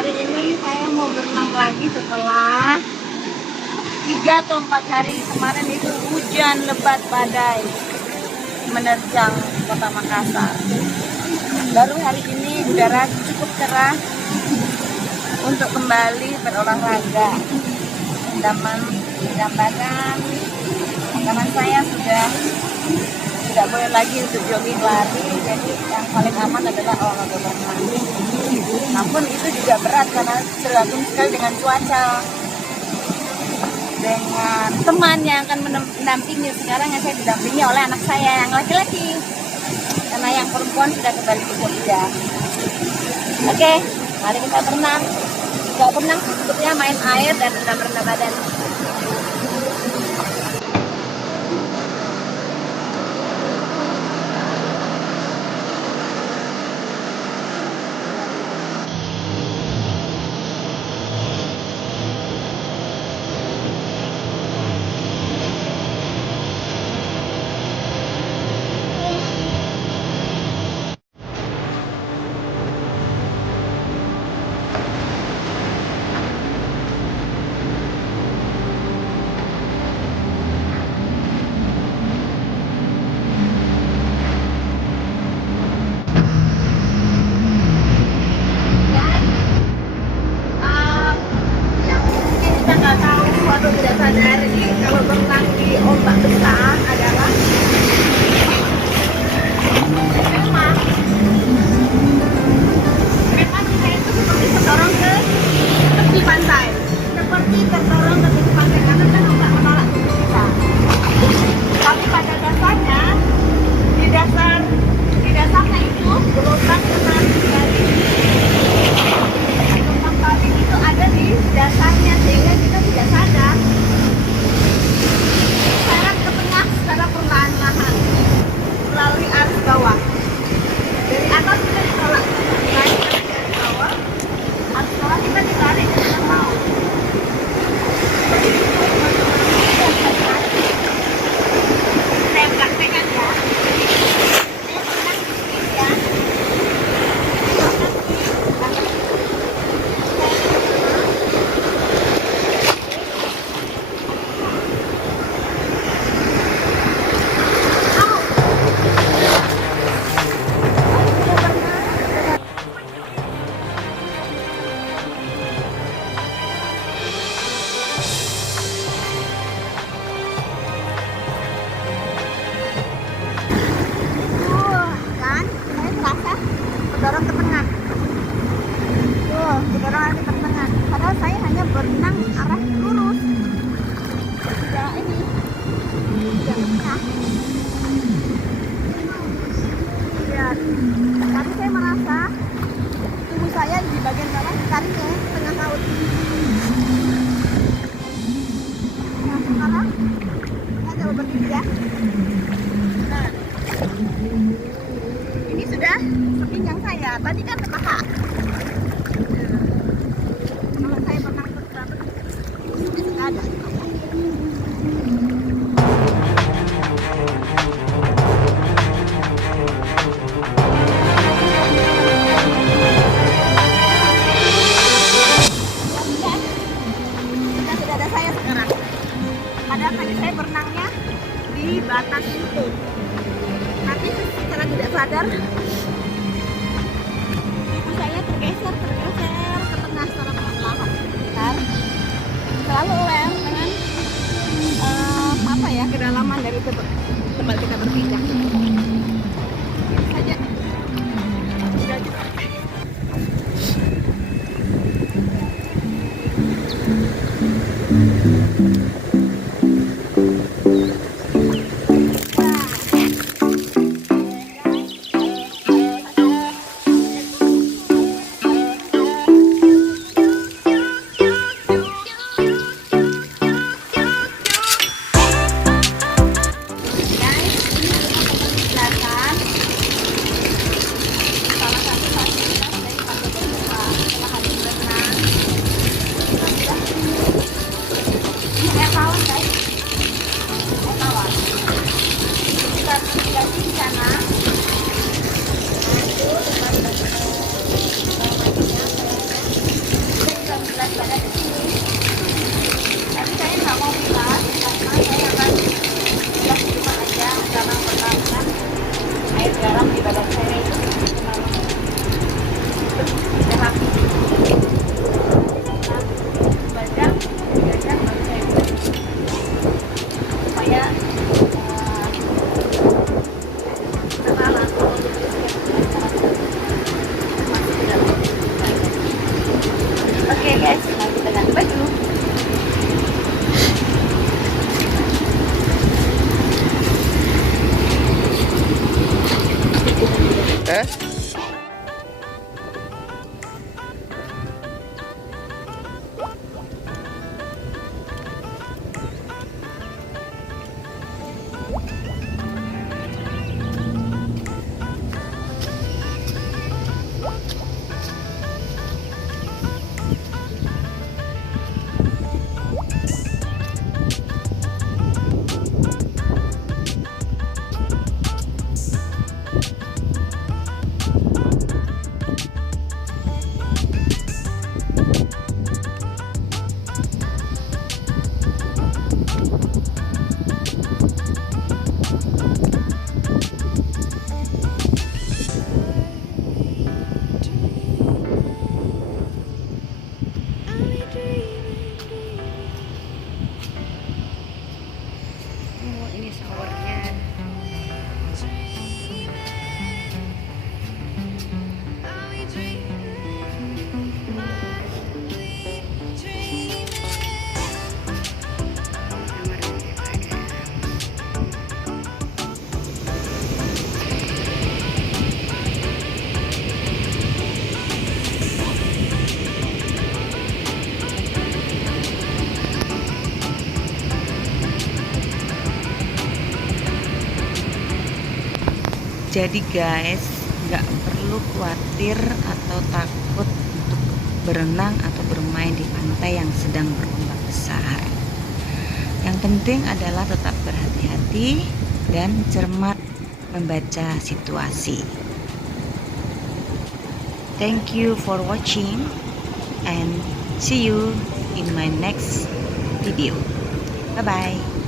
hari ini saya mau berenang lagi setelah 3 atau 4 hari kemarin itu hujan lebat badai menerjang kota Makassar. Baru hari ini udara cukup cerah untuk kembali berolahraga. Dambakan tangan saya sudah tidak boleh lagi untuk jogging lari, jadi yang paling aman adalah olahraga berenang. Namun itu juga berat karena tergantung sekali dengan cuaca, dengan teman yang akan mendampingi. Sekarang yang saya didampingi oleh anak saya yang laki-laki, karena yang perempuan sudah kembali ke Jogja. Oke, mari kita berenang. Kalau berenang sebetulnya main air dan rendam-rendam badan. Atau tidak sadari kalau berenang di ombak besar adalah memang kita itu seperti terdorong ke tepi pantai, karena kan ombak menolak tubuh kita. Tapi pada dasarnya di dasarnya itu gelombang tsunami itu ada di dasarnya, sehingga kita tidak sadar seret ke tengah secara perlahan-lahan melalui arus bawah. Dari atas kita ditolak naik ke arus bawah, arus bawah kita ditarik ke dalam laut. Saya praktekkan ya. Saya pernah bikin ya. Dorong ke tengah. Didorong lagi ke tengah. Padahal saya hanya berenang arah lurus. Ya ini. Tidak tengah. Lihat. Tapi saya merasa tubuh saya di bagian bawah taringnya tengah laut. Nah, sekarang saya coba berdiri ya. Nah. Ini sudah sepinggang saya. Tadi kan paha. Kalau saya pernah berapa? Ini sudah ada. Sudah ada saya sekarang. Padahal tadi saya berenangnya di batas itu. Tapi secara tidak sadar tubuh saya tergeser ke tengah secara perlahan, kan? Selalu aware dengan kedalaman dari tempat kita berpijak. Ini saja. Sudah cukup. Jadi guys, nggak perlu khawatir atau takut untuk berenang atau bermain di pantai yang sedang berombak besar. Yang penting adalah tetap berhati-hati dan cermat membaca situasi. Thank you for watching and see you in my next video. Bye bye.